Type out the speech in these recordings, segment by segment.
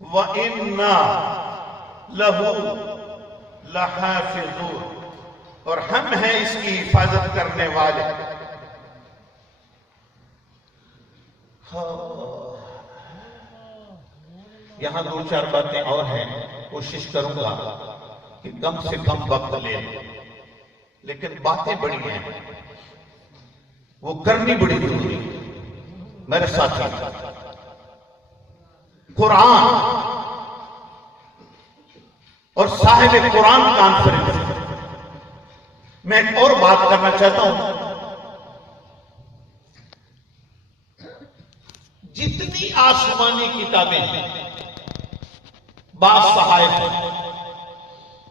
وَإِنَّا لَهُ لَحَافِظُونَ، اور ہم ہیں اس کی حفاظت کرنے والے۔ یہاں دو چار باتیں اور ہیں، کوشش کروں گا کہ کم سے کم وقت لے لیں، لیکن باتیں بڑی ہیں، وہ کرنی بڑی ضروری ہے۔ میرے ساتھی، قرآن اور صاحب قرآن کانفرنس، میں ایک اور بات کرنا چاہتا ہوں۔ جتنی آسمانی کتابیں ہیں، بعض صحائف ہیں،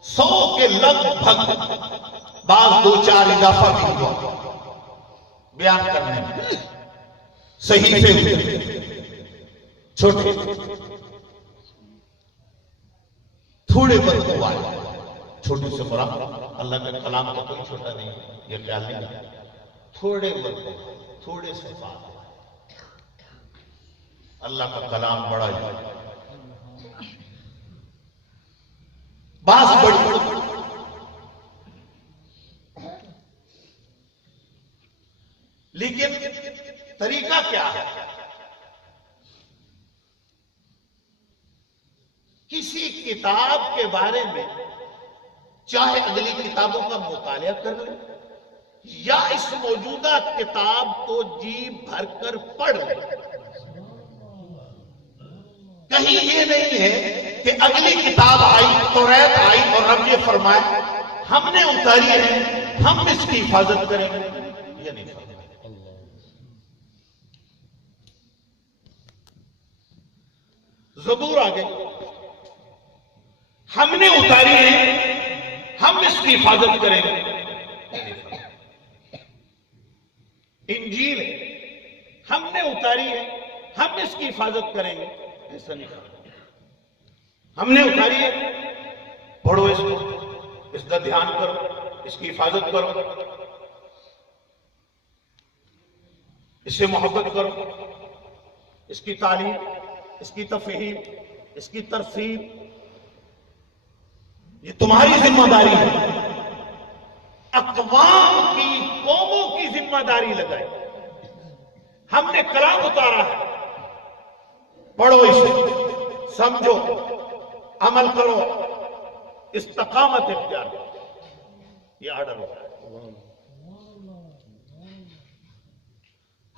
100 کے لگ بھگ، بعض 2-4 اضافہ بھی ہوا بیان کرنے میں، صحیفے ہوئے چھوٹے، تھوڑے برکو آئے، چھوٹے سے برا اللہ کے کلام کا کوئی چھوٹا نہیں، یہ خیال نہیں ہے، تھوڑے برکو، تھوڑے سے بات، اللہ کا کلام بڑا ہے، بعض بڑی، لیکن طریقہ کیا ہے؟ کسی کتاب کے بارے میں چاہے اگلی کتابوں کا مطالعہ کر لیں یا اس موجودہ کتاب کو جی بھر کر پڑھ لیں، کہیں یہ نہیں ہے کہ اگلی کتاب آئی، توریت آئی اور رب یہ فرمائے ہم نے اتاری ہے، ہم اس کی حفاظت کریں گے، یہ نہیں فرمائے۔ زبور آ گئی، ہم نے اتاری ہے، ہم اس کی حفاظت کریں گے، انجیل ہے، ہم نے اتاری ہے، ہم اس کی حفاظت کریں گے، ایسا نہیں کرنا۔ ہم نے اتاری ہے، پڑھو اس کو، اس کا دھیان کرو، اس کی حفاظت کرو، اس سے محبت کرو، اس کی تعلیم، اس کی تفہیم، اس کی ترفیع، یہ تمہاری ذمہ داری ہے۔ اقوام کی، قوموں کی ذمہ داری لگائی، ہم نے کلام اتارا ہے، پڑھو اسے، سمجھو، عمل کرو، استقامت اختیار کرو، یہ آرڈر ہوتا ہے۔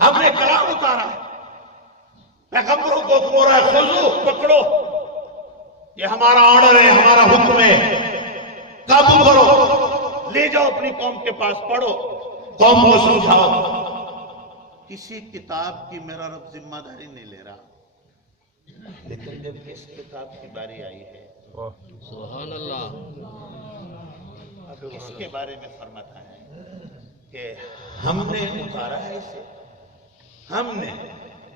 ہم نے کلام اتارا ہے، پیغمبروں کو بول رہا ہے خذو، پکڑو، یہ ہمارا آرڈر ہے، ہمارا حکم ہے، قابو کرو، لے جاؤ اپنی قوم کے پاس، پڑھو، قوم کو سمجھاؤ۔ کسی کتاب کی میرا رب ذمہ داری نہیں لے رہا، لیکن جب اس کتاب کی باری آئی ہے، سبحان اللہ، اب اس کے بارے میں فرماتا ہے کہ ہم نے اتارا ہے اسے، ہم نے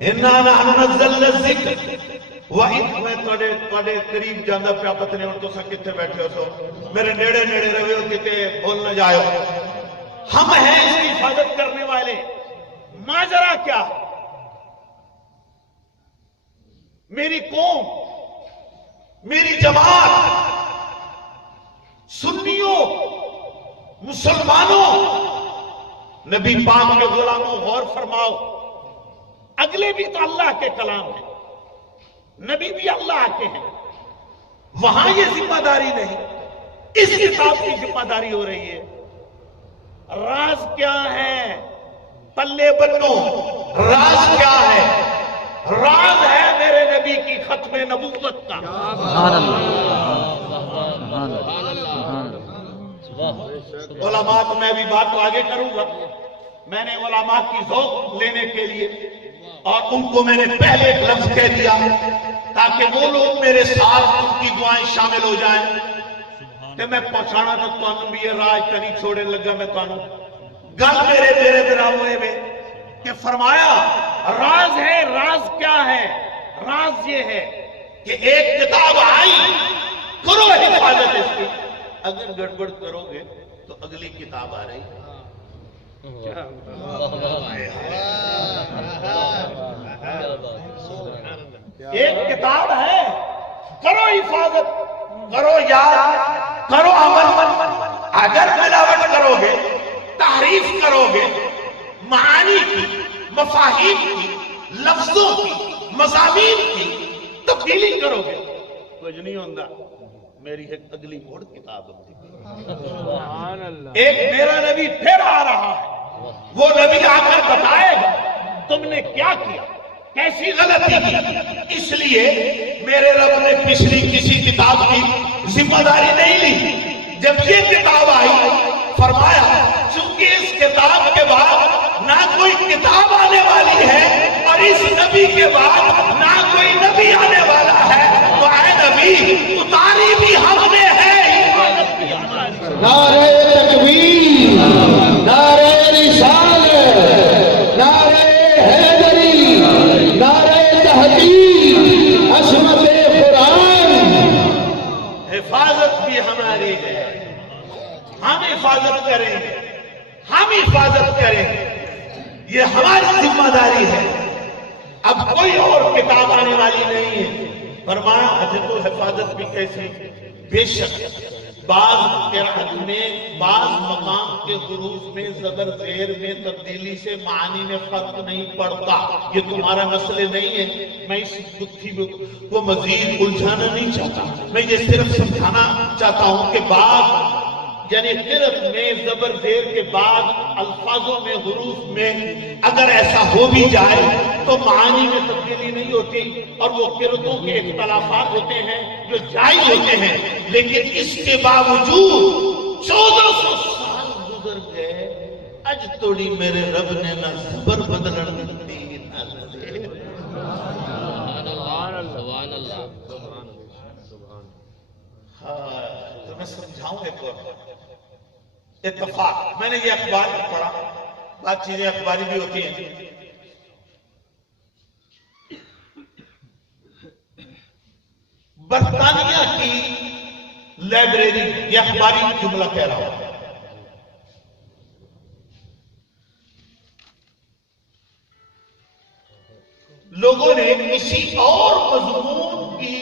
اِنَّا نَحْنُ نَزَّلْنَا الذِّكْرَ میں توڑے قریب جاندہ پیا پتنے اور تو سا کتے بیٹھے ہو سو میرے نیڑے نیڑے روے ہو کتے بھول نہ جائے ہو، ہم ہیں اس کی حفاظت کرنے والے۔ ماجرا کیا؟ میری قوم، میری جماعت، سنیوں، مسلمانوں، نبی پاک کے غلاموں، غور فرماؤ، اگلے بھی تو اللہ کے کلام ہیں، نبی بھی اللہ کے ہیں، وہاں یہ ذمہ داری نہیں، اس کتاب کی ذمہ داری ہو رہی ہے۔ راز کیا ہے؟ پلے بنو، راز کیا ہے؟ راز ہے میرے نبی کی ختم نبوت کا۔ علماء تو میں بھی بات تو آگے کروں گا، میں نے علماء کی ذوق لینے کے لیے اور ان کو میں نے پہلے ایک لفظ کہہ دیا تاکہ وہ لوگ میرے ساتھ ان کی دعائیں شامل ہو جائیں کہ میں پہنچانا تھا تو بھی یہ راج تنی چھوڑے لگا میں کانوں گل میرے دراوے میں کہ فرمایا راز ہے۔ راز کیا ہے؟ راز یہ ہے کہ ایک کتاب آئی، کرو حفاظت اس کی، اگر گڑبڑ کرو گے تو اگلی کتاب آ رہی ہے۔ ایک کتاب ہے، کرو حفاظت، کرو یاد، کرو عمل۔ اگر ملاوٹ کرو گے، تحریف کرو گے، معانی کی، مفاہیم کی، لفظوں کی، مضامین کی تبدیلی کرو گے، کچھ نہیں ہوتا۔ میری ایک اگلی موڑ کتاب ہوتی ہے، ایک میرا نبی پھر آ رہا ہے، وہ نبی آ کر بتائے گا تم نے کیا کیا، کیسی غلطی کی۔ اس لیے میرے رب نے پچھلی کسی کتاب کی ذمہ داری نہیں لی۔ جب یہ کتاب آئی، فرمایا چونکہ اس کتاب کے بعد نہ کوئی کتاب آنے والی ہے اور اس نبی کے بعد نہ کوئی نبی آنے والا ہے، تو اے نبی اتاری بھی ہم نے ہے، حفاظت بھی ہماری۔ نعرہ تکبیر، نعرہ رسالت، نعرہ حیدری، نعرہ تحقیق، عصمت قرآن۔ حفاظت بھی ہماری ہے، ہم حفاظت کریں گے، ہم حفاظت کریں گے، یہ ہماری ذمہ داری ہے۔ اب کوئی اور کتاب آنے والی نہیں ہے۔ فرمایا اچھا تو حفاظت بھی کیسی؟ بے شک بعض قرأت میں، بعض مقام کے حروف میں، زبر زیر میں تبدیلی سے معانی میں فرق نہیں پڑتا۔ یہ تمہارا مسئلہ نہیں ہے، میں اس گتھی کو مزید الجھانا نہیں چاہتا، میں یہ صرف سمجھانا چاہتا ہوں کہ بعض یعنی قرأت میں زبر زیر کے بعد الفاظوں میں، حروف میں اگر ایسا ہو بھی جائے تو معانی میں تبدیلی نہیں ہوتی، اور وہ قرأتوں کے اختلافات ہوتے ہیں جو جائز ہوتے ہیں، لیکن اس کے باوجود 1400 سال گزر گئے، اج توڑی میرے رب نے نہ زبر بدلن دی نہ زیر۔ تو میں سمجھاؤں ایک اور اتفاق، میں نے یہ اخبار میں پڑھا، بات چیزیں اخباری بھی ہوتی ہیں۔ برطانیہ کی لائبریری، یہ اخباری جملہ کہہ رہا ہوں، لوگوں نے کسی اور مضمون کی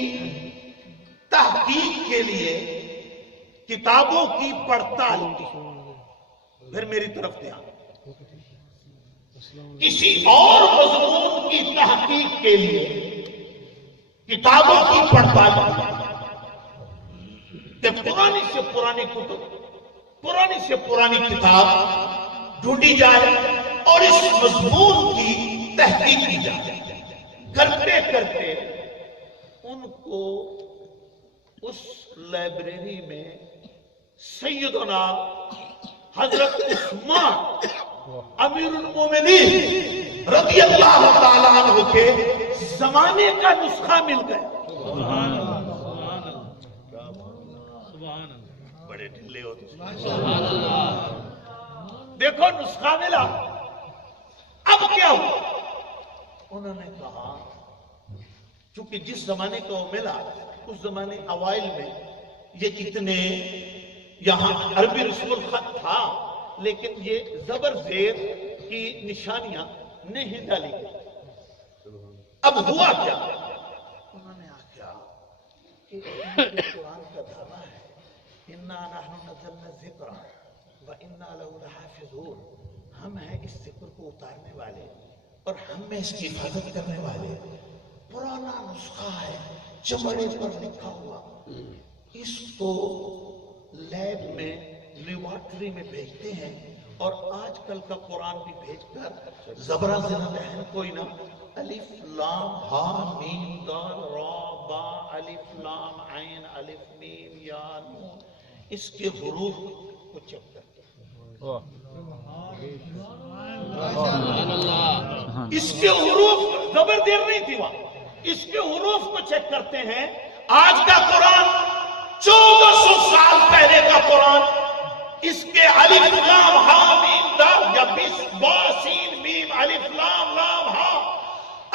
تحقیق کے لیے کتابوں کی پڑتال کی۔ پھر میری طرف دھیان، کسی اور مضمون کی تحقیق کے لیے کتابوں کی پڑتال کی کہ پرانی سے پرانی کتب، پرانی سے پرانی کتاب ڈھونڈی جائے اور اس مضمون کی تحقیق کی جائے۔ کرتے کرتے ان کو اس لائبریری میں سیدنا حضرت عثمان امیر المومنین رضی اللہ تعالیٰ عنہ کے زمانے کا نسخہ مل گیا۔ بڑے ڈھلے ہوتے، دیکھو نسخہ ملا، اب کیا ہوا؟ انہوں نے کہا چونکہ جس زمانے کا وہ ملا اس زمانے اوائل میں یہ اتنے یہاں عربی رسم الخط تھا، لیکن یہ زبر زیر کی نشانیاں نہیں ڈالی گئی۔ اب ہوا کیا؟ انہوں نے آخیا کہ قرآن کا دعویٰ ہے اِنَّا نَحْنُ نَزَّلْنَا الذِّكْرَ وَإِنَّا لَهُ لَحَافِظُونَ، ہم ہیں اس ذکر کو اتارنے والے اور ہم میں اس کی حفاظت کرنے والے۔ پرانا نسخہ ہے، چمڑے پر لکھا ہوا، اس کو لیب میں، لیبارٹری میں بھیجتے ہیں، اور آج کل کا قرآن بھی بھیج کر زبرہ زنہ بہن کوئی نہ، الف لام ہا میم دال را با الف لام عین الف میم یا نون، اس کے حروف کو چیک کرتے ہیں۔ اس کے حروف زبر دیر نہیں تھی وہاں، اس کے حروف کو چیک کرتے ہیں۔ آج کا قرآن 1400 سال پہلے کا قرآن، اس کے الف لام ہا میم دال یا با سین میم الف لام لام ہا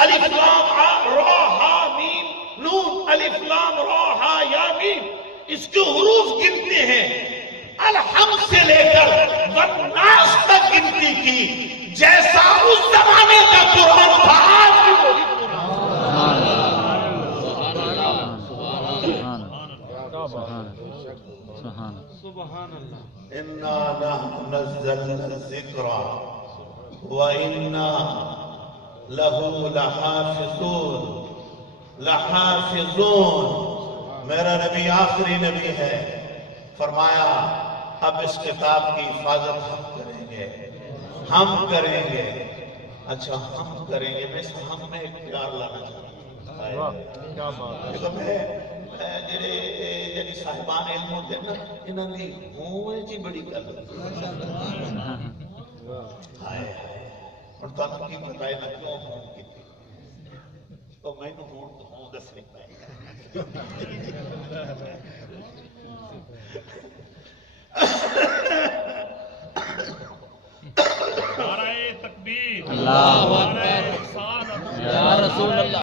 الف لام را ہا میم نون الف لام را ہا یا میم، اس کے حروف گنتے ہیں، الحمد سے لے کر والناس تک گنتی کی، جیسا اس زمانے کا قرآن تھا آج بھی وہی قرآن۔ انا نحن نزلنا الذکر وَإِنَّا لَهُ لَحَافِظُونَ. میرا نبی آخری نبی ہے. فرمایا اب اس کتاب کی حفاظت ہم کریں گے. اچھا ہم کریں گے. میں ہم میں ایک پیار لانا چاہتا ہوں. جڑے صاحبان علم ہوتے نا انہاں دی ہوئے جی بڑی گل ہائے اور تانوں کی پتہ ہے نا کیوں فون کیتی تو مینوں ہوں دسنے پے نعرہ تکبیر اللہ اکبر یا رسول اللہ.